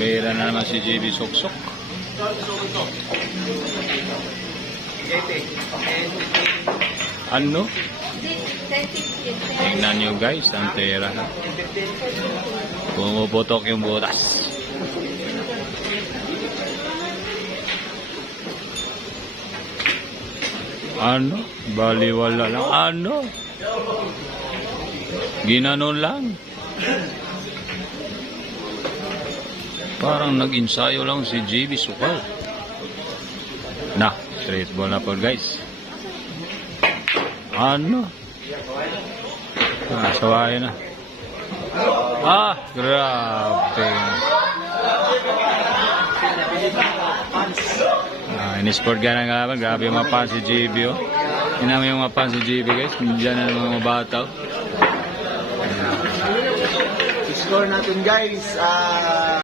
Tumira na naman si JB Soksok. Ano? Tingnan nyo guys, ang tera. Pumuputok yung butas. Ano? Baliwala lang. Ano? Ginanon lang. Parang nag-ensayo lang si JB Sukal. Na, straight ball na po guys. Ano? Sawayan na. Grabe. In-sport ka ng kalaban. Grabe yung mga fans si JB, oh. Hinami yung mga fans si JB, guys. Diyan na mga bata, oh. Score natin guys.